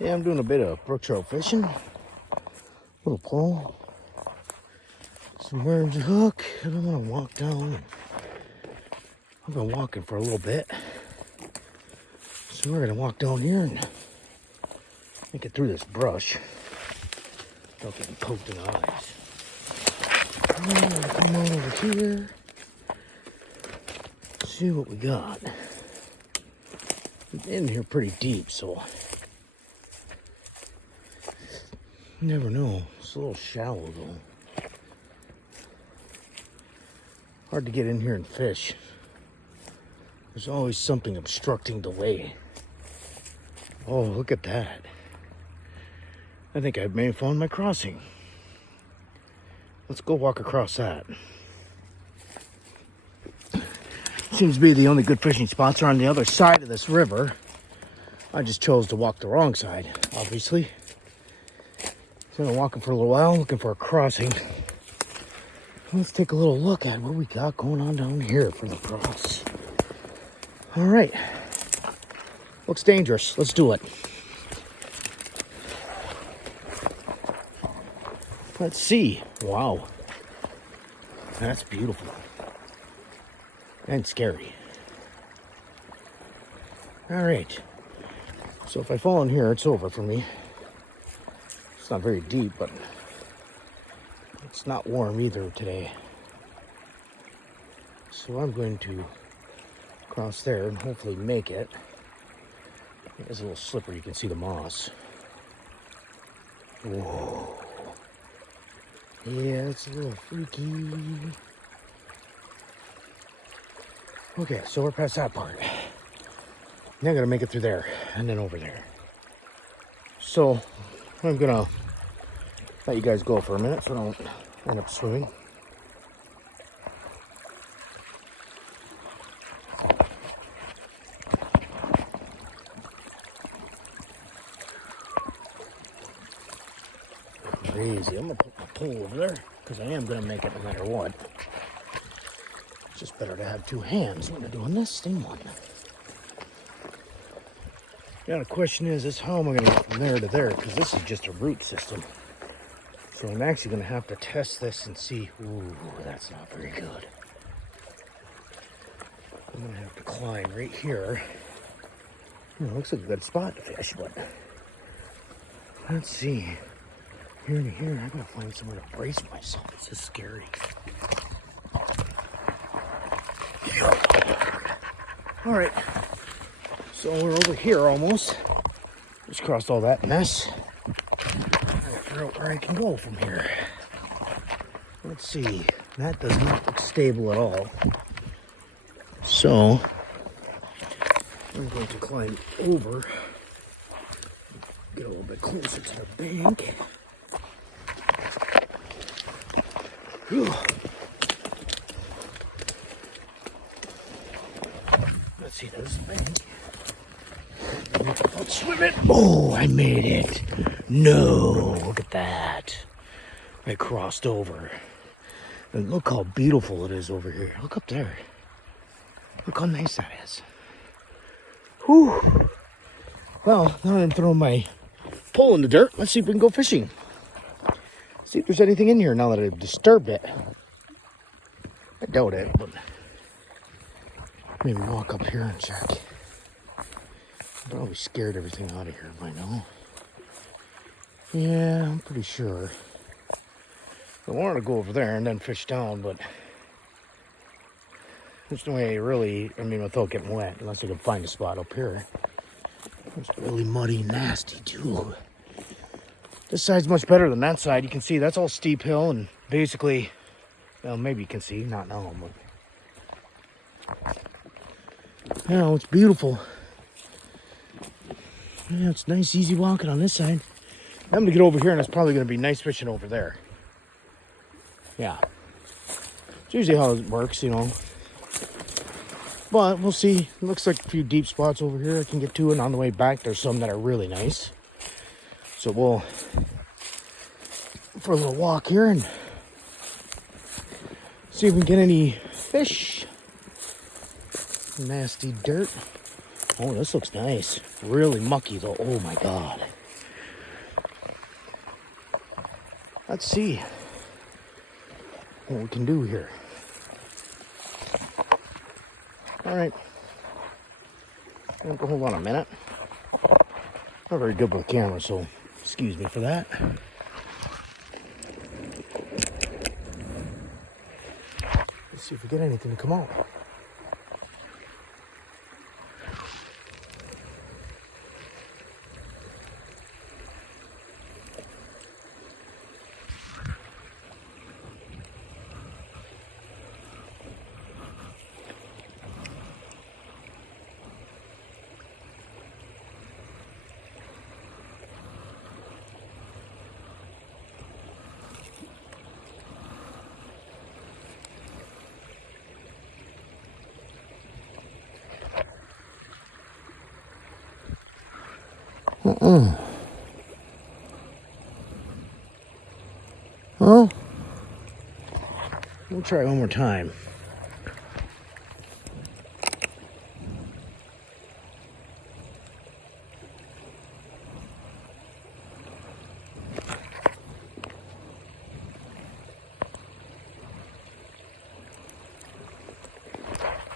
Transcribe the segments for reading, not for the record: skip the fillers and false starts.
Yeah, I'm doing a bit of brook trout fishing. Little pole, some worms, a hook, and I'm gonna walk down. I've been walking for a little bit, so we're gonna walk down here and make it through this brush without getting poked in the eyes. I'm gonna come on over here, see what we got. It's in here pretty deep, so you never know. It's a little shallow though. Hard to get in here and fish. There's always something obstructing the way. Oh, look at that. I think I may have found my crossing. Let's go walk across that. Seems to be the only good fishing spots are on the other side of this river. I just chose to walk the wrong side, obviously. So I've been walking for a little while, looking for a crossing. Let's take a little look at what we got going on down here for the cross. All right. Looks dangerous. Let's do it. Let's see. Wow. That's beautiful. And scary. All right. So if I fall in here, it's over for me. It's not very deep, but it's not warm either today. So I'm going to cross there and hopefully make it. It's a little slippery. You can see the moss. Whoa. Yeah, it's a little freaky. Okay, so we're past that part. Now I gotta make it through there and then over there. So I'm gonna let you guys go for a minute so I don't end up swimming. Crazy. I'm gonna put my pole over there because I am gonna make it no matter what. It's just better to have two hands when you're doing this than one. Now the question is how am I gonna get from there to there? Because this is just a root system. So I'm actually gonna have to test this and see. Ooh, that's not very good. I'm gonna have to climb right here. Looks like a good spot to fish, but let's see. Here and here, I gotta find somewhere to brace myself. This is scary. All right, so we're over here almost. Just crossed all that mess. I gotta figure out where I can go from here. Let's see. That does not look stable at all. So I'm going to climb over, get a little bit closer to the bank. Whew. Let's see, there's the bank. Let's swim it. Oh, I made it. No, look at that. I crossed over. And look how beautiful it is over here. Look up there. Look how nice that is. Whew. Well, now I'm throwing my pole in the dirt. Let's see if we can go fishing. See if there's anything in here now that I've disturbed it. I doubt it, but maybe walk up here and check. I probably scared everything out of here by now. Yeah, I'm pretty sure. I wanted to go over there and then fish down, but there's no way really, without getting wet, unless I can find a spot up here. It's really muddy, nasty too. This side's much better than that side. You can see that's all steep hill and basically, well, maybe you can see, not now, but yeah, it's beautiful. Yeah, it's nice, easy walking on this side. I'm gonna get over here and it's probably gonna be nice fishing over there. Yeah. It's usually how it works, But we'll see. It looks like a few deep spots over here I can get to, and on the way back there's some that are really nice. So we'll for a little walk here and see if we can get any fish. Nasty dirt. Oh, this looks nice. Really mucky though. Oh my God. Let's see what we can do here. All right. Hold on a minute. Not very good with the camera, so excuse me for that. Let's see if we get anything to come out. Well, we'll try one more time.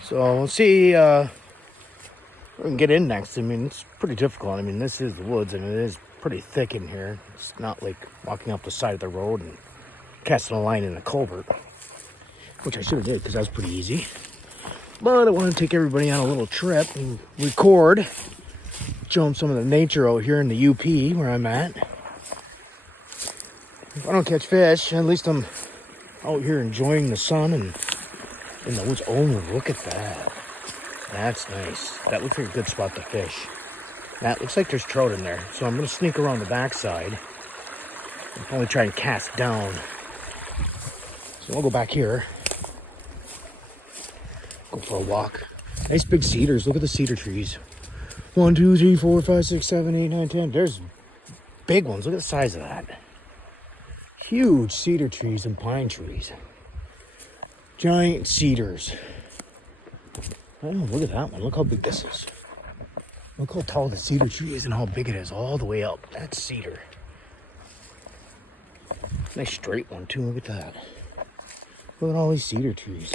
So we'll see we can get in next. I mean, it's pretty difficult. I mean, this is the woods, and it is pretty thick in here. It's not like walking up the side of the road and casting a line in a culvert, which I should have did because that was pretty easy. But I want to take everybody on a little trip and record, show them some of the nature out here in the UP where I'm at. If I don't catch fish, at least I'm out here enjoying the sun and in the woods. Oh, look at that. That's nice. That looks like a good spot to fish. That looks like there's trout in there. So I'm going to sneak around the backside and probably try and cast down. So I'll go back here. Go for a walk. Nice big cedars. Look at the cedar trees. 1, 2, 3, 4, 5, 6, 7, 8, 9, 10. There's big ones. Look at the size of that. Huge cedar trees and pine trees. Giant cedars. Oh, look at that one. Look how big this is. Look how tall the cedar tree is and how big it is all the way up. That's cedar. Nice straight one too. Look at that. Look at all these cedar trees.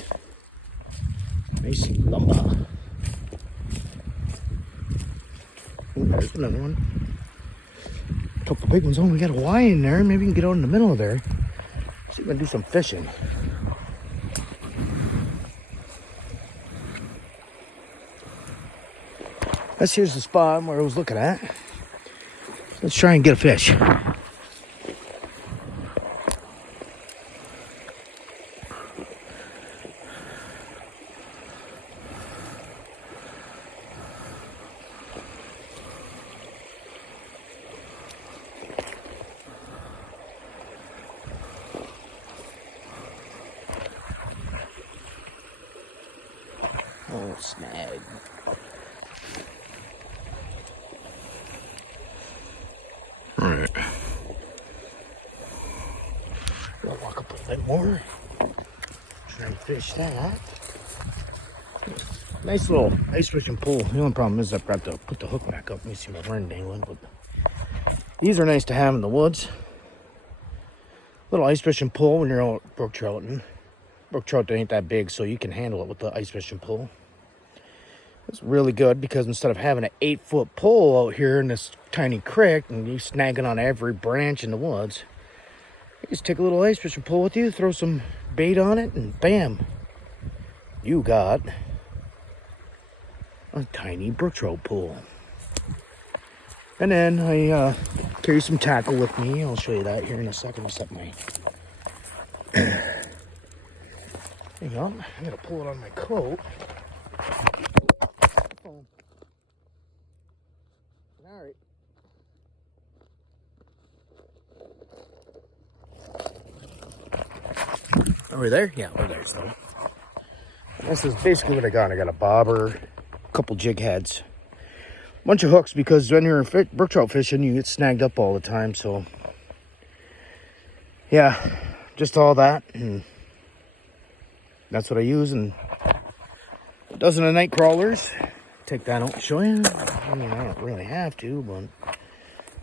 Nice lumber. Oh, there's another one. A couple big ones. Oh, we got a Y in there. Maybe we can get out in the middle of there. See if we can do some fishing. Here's the spot where I was looking at. Let's try and get a fish. Oh, snag. Alright. I'll walk up a bit more. Try and fish that. Nice little ice fishing pool. The only problem is I've got to put the hook back up. Let me see my worm dangling. But these are nice to have in the woods. Little ice fishing pole when you're out brook trouting. Brook trout ain't that big, so you can handle it with the ice fishing pole. It's really good because instead of having an 8-foot pole out here in this tiny creek and you snagging on every branch in the woods, you just take a little ice fishing pole with you, throw some bait on it, and bam, you got a tiny brook trout pool. And then I carry some tackle with me. I'll show you that here in a second. I'll set my hang on, I'm gonna pull it on my coat. Alright. Are we there? Yeah, we're there still. This is basically what I got. I got a bobber, a couple jig heads, a bunch of hooks because when you're brook trout fishing, you get snagged up all the time. So, yeah, just all that. And that's what I use. And a dozen of night crawlers. Take that out and show you. I mean, I don't really have to, but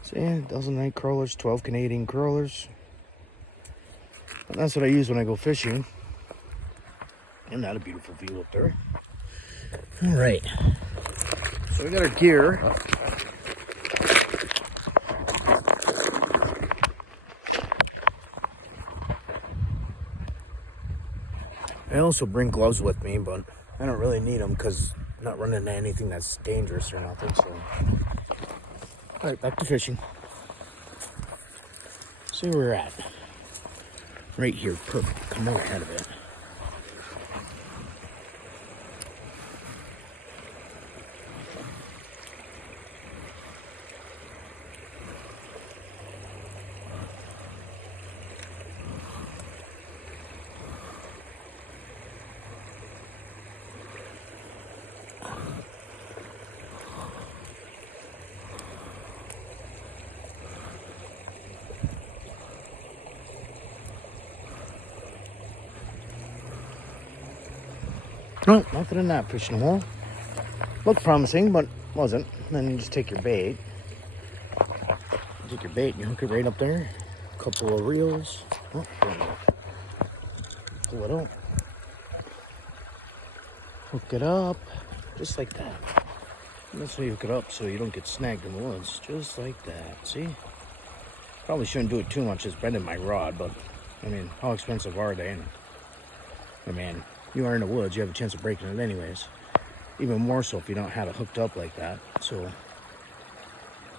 see, a dozen night crawlers, 12 Canadian crawlers. And that's what I use when I go fishing. Isn't that a beautiful view up there? All right. So we got our gear. I also bring gloves with me, but I don't really need them because I'm not running into anything that's dangerous or nothing. So, all right, back to fishing. See where we're at. Right here, perfect. Come on ahead of it. No, nothing in that fishing hole. Looked promising, but wasn't. Then you just take your bait. Take your bait and you hook it right up there. A couple of reels. Oh, pull it up. Hook it up. Just like that. And that's how you hook it up so you don't get snagged in the woods. Just like that. See? Probably shouldn't do it too much. It's bending my rod, but I mean, how expensive are they? And, I mean, you are in the woods, you have a chance of breaking it anyways. Even more so if you don't have it hooked up like that. So,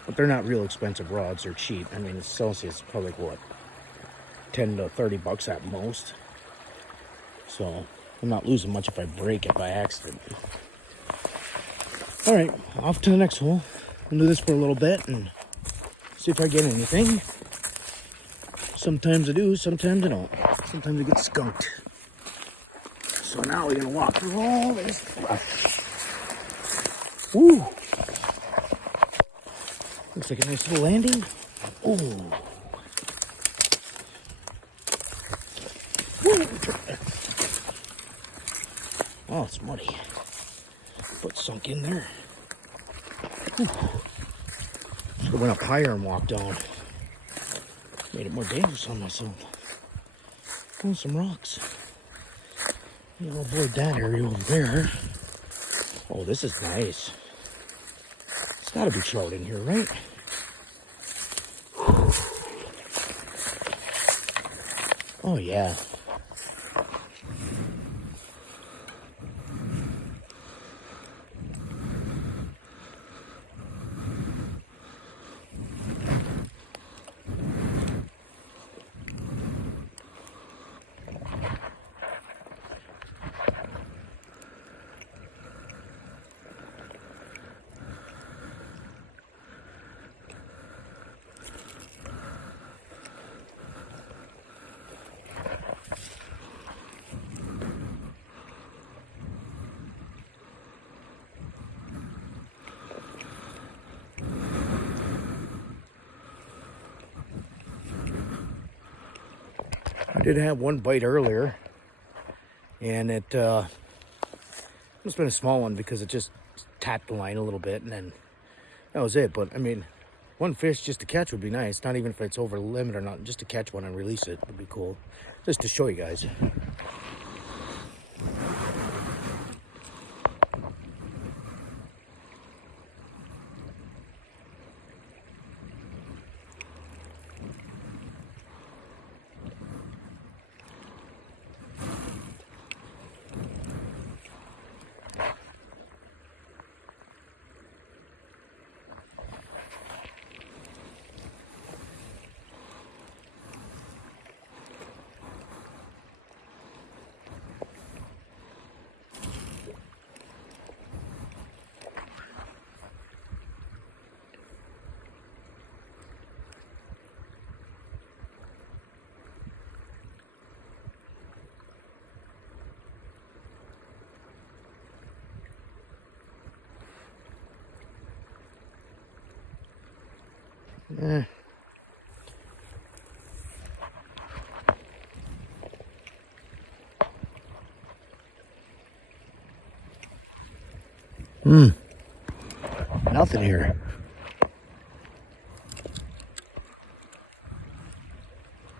but they're not real expensive rods, they're cheap. I mean, Celsius is probably what, 10 to 30 bucks at most. So, I'm not losing much if I break it by accident. All right, off to the next hole. I'll do this for a little bit and see if I get anything. Sometimes I do, sometimes I don't. Sometimes I get skunked. So now we're gonna walk through all this stuff. Woo! Looks like a nice little landing. Ooh. Woo! Oh, it's muddy. Foot sunk in there. Whew. Should have went up higher and walked down. Made it more dangerous on myself. Oh, some rocks. I'll avoid that area over there. Oh, this is nice. It's gotta be trout in here, right? Oh, yeah. I did have one bite earlier, and it must have been a small one because it just tapped the line a little bit, and then that was it. But I mean, one fish just to catch would be nice. Not even if it's over the limit or not, just to catch one and release it would be cool. Just to show you guys. Nothing here.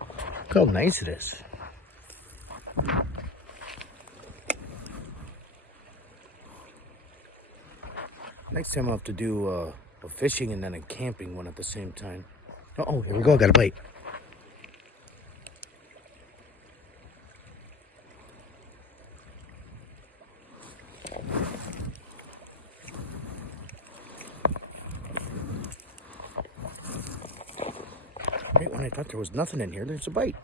Look how nice it is. Next time I'll have to do a fishing and then a camping one at the same time. Oh, here we go. Got a bite. Right when I thought there was nothing in here, there's a bite.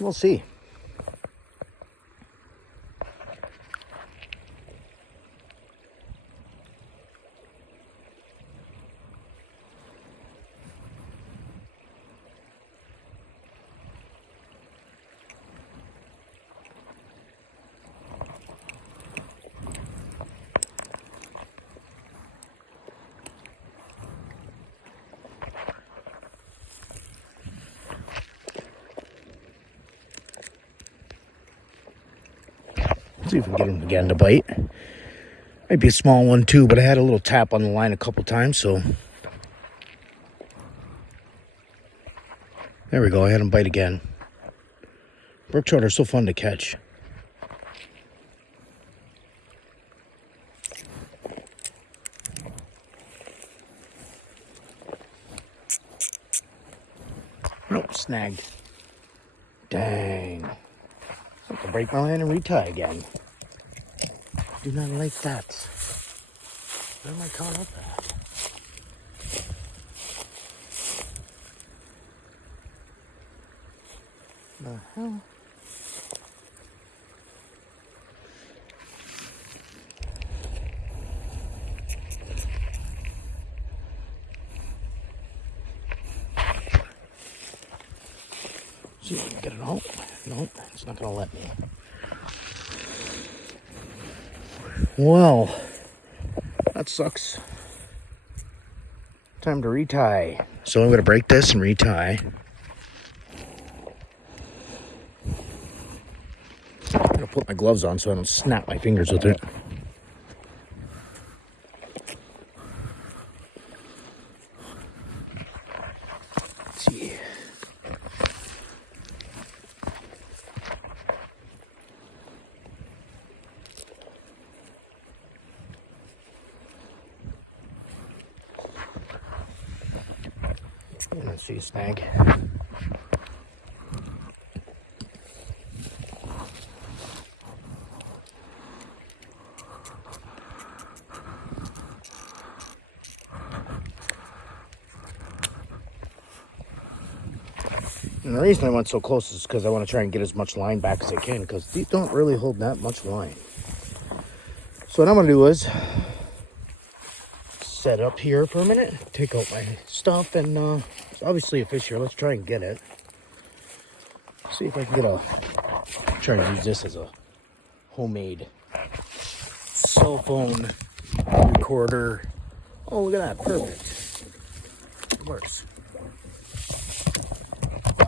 We'll see. See if we can get him again to bite. Might be a small one too, but I had a little tap on the line a couple times, so. There we go, I had him bite again. Brook trout are so fun to catch. Nope, snagged. Dang. I have to break my line and retie again. Do not like that. Where am I caught up at? The hell? See if I can get it out. Nope, it's not gonna let me. Well, that sucks. Time to retie. So I'm gonna break this and retie. I'm gonna put my gloves on so I don't snap my fingers with it. Let's see. Let's see a snag. And the reason I went so close is because I want to try and get as much line back as I can, because these don't really hold that much line. So what I'm going to do is set up here for a minute, take out my stuff, and it's obviously a fish here. Let's try and get it. See if I can get try and use this as a homemade cell phone recorder. Oh, look at that, perfect. It works.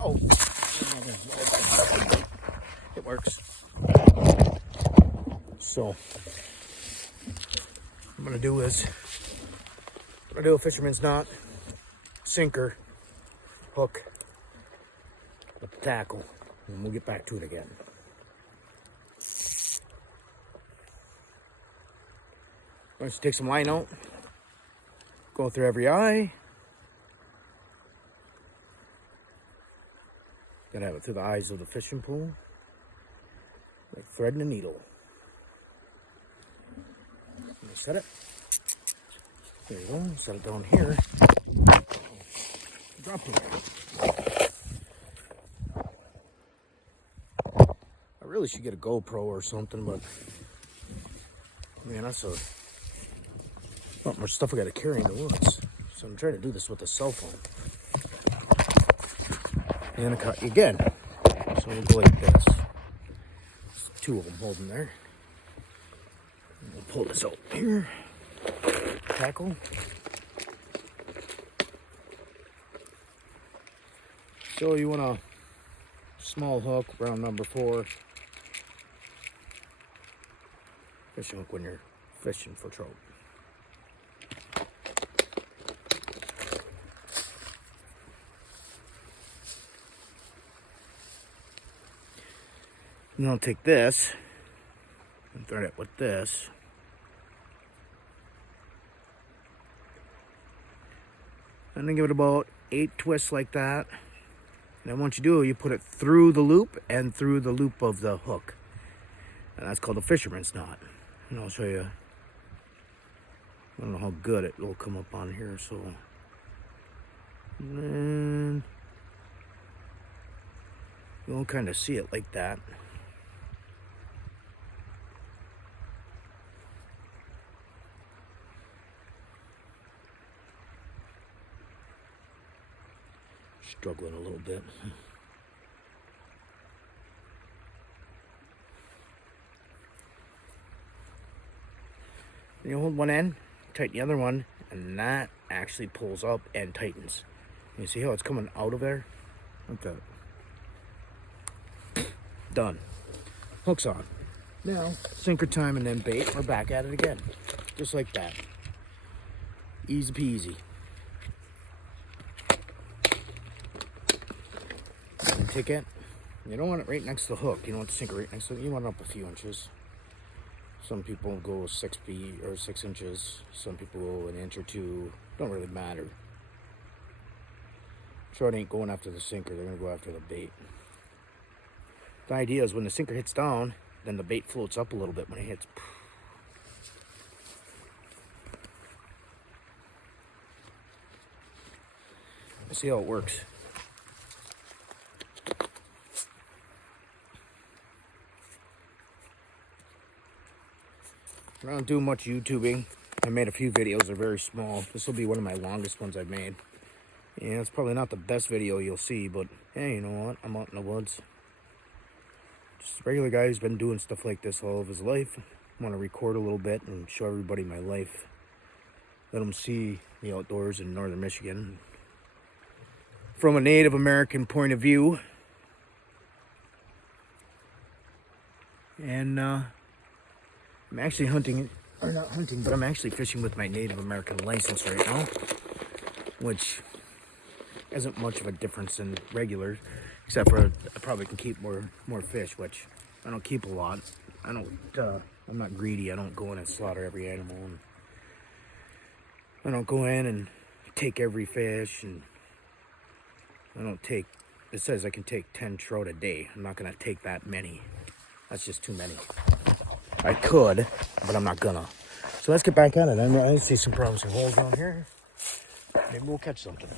Oh, it works. So, what I'm gonna do is, I'm gonna do a fisherman's knot, sinker, hook, with the tackle, and we'll get back to it again. Once you take some line out, go through every eye. Gotta have it through the eyes of the fishing pole, like threading a needle. Set it. There you go. Set it down here. Drop it. I really should get a GoPro or something, but man, that's a lot more stuff I got to carry in the woods. So I'm trying to do this with a cell phone. And I caught you again. So we'll go like this. There's two of them holding there. And we'll pull this out here. Tackle. So you want a small hook, round number 4. Fishing hook when you're fishing for trout. And I'll take this and thread it with this. And then give it about 8 twists like that. And then once you do, you put it through the loop and through the loop of the hook. And that's called a fisherman's knot. And I'll show you. I don't know how good it will come up on here, so. And then you'll kind of see it like that. Struggling a little bit. You hold one end, tighten the other one, and that actually pulls up and tightens. You see how it's coming out of there? Like that. Done. Hook's on. Now, sinker time and then bait. We're back at it again. Just like that. Easy peasy. And take it. You don't want it right next to the hook. You don't want the sinker right next to it. You want it up a few inches. Some people go 6 feet or 6 inches. Some people go an inch or two. Don't really matter. Trout ain't going after the sinker. They're going to go after the bait. The idea is when the sinker hits down, then the bait floats up a little bit when it hits. Let's see how it works. I don't do much YouTubing. I made a few videos. They're very small. This will be one of my longest ones I've made. Yeah, it's probably not the best video you'll see, but hey, you know what? I'm out in the woods. Just a regular guy who's been doing stuff like this all of his life. I want to record a little bit and show everybody my life. Let them see the outdoors in northern Michigan from a Native American point of view. And I'm actually hunting, or not hunting, but I'm actually fishing with my Native American license right now, which isn't much of a difference than regular, except for I probably can keep more fish, which I don't keep a lot. I'm not greedy. I don't go in and slaughter every animal, and I don't go in and take every fish, and I don't take, it says I can take 10 trout a day. I'm not gonna take that many. That's just too many. I could, but I'm not gonna. So let's get back at it. I see some promising holes down here. Maybe we'll catch something.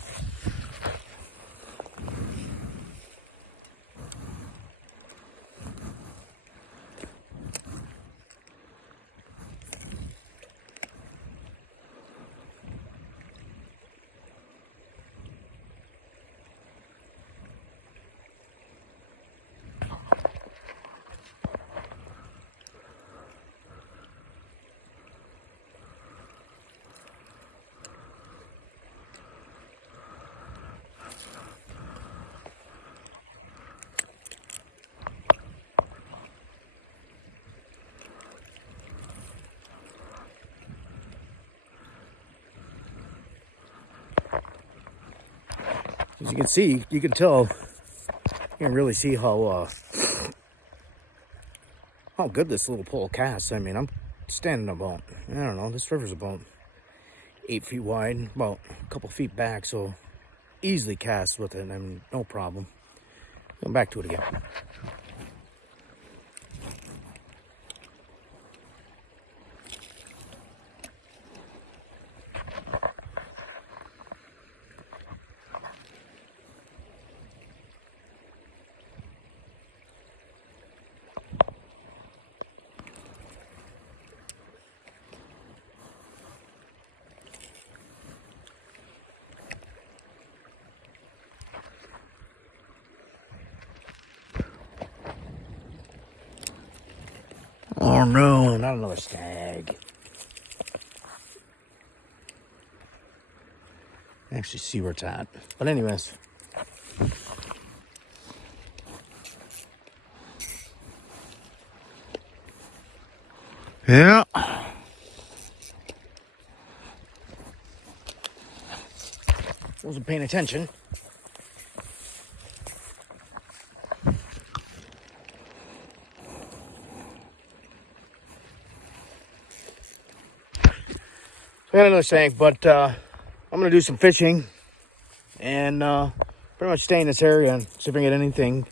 As you can see, you can tell, you can really see how good this little pole casts. I mean, I'm standing about, I don't know, this river's about 8 feet wide, about a couple feet back, so easily cast with it. I mean, no problem. Going back to it again. Oh no, not another stag. I actually see where it's at. But anyways. Yeah. Wasn't paying attention. got another snag, but I'm gonna do some fishing and pretty much stay in this area and see if I can get anything.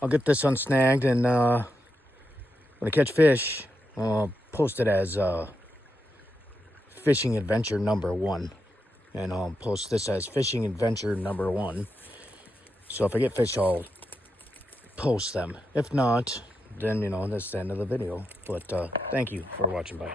I'll get this unsnagged, and when I catch fish, I'll post it as fishing adventure #1, and I'll post this as fishing adventure #1. So if I get fish, I'll post them. If not, then, you know, that's the end of the video. But thank you for watching. Bye.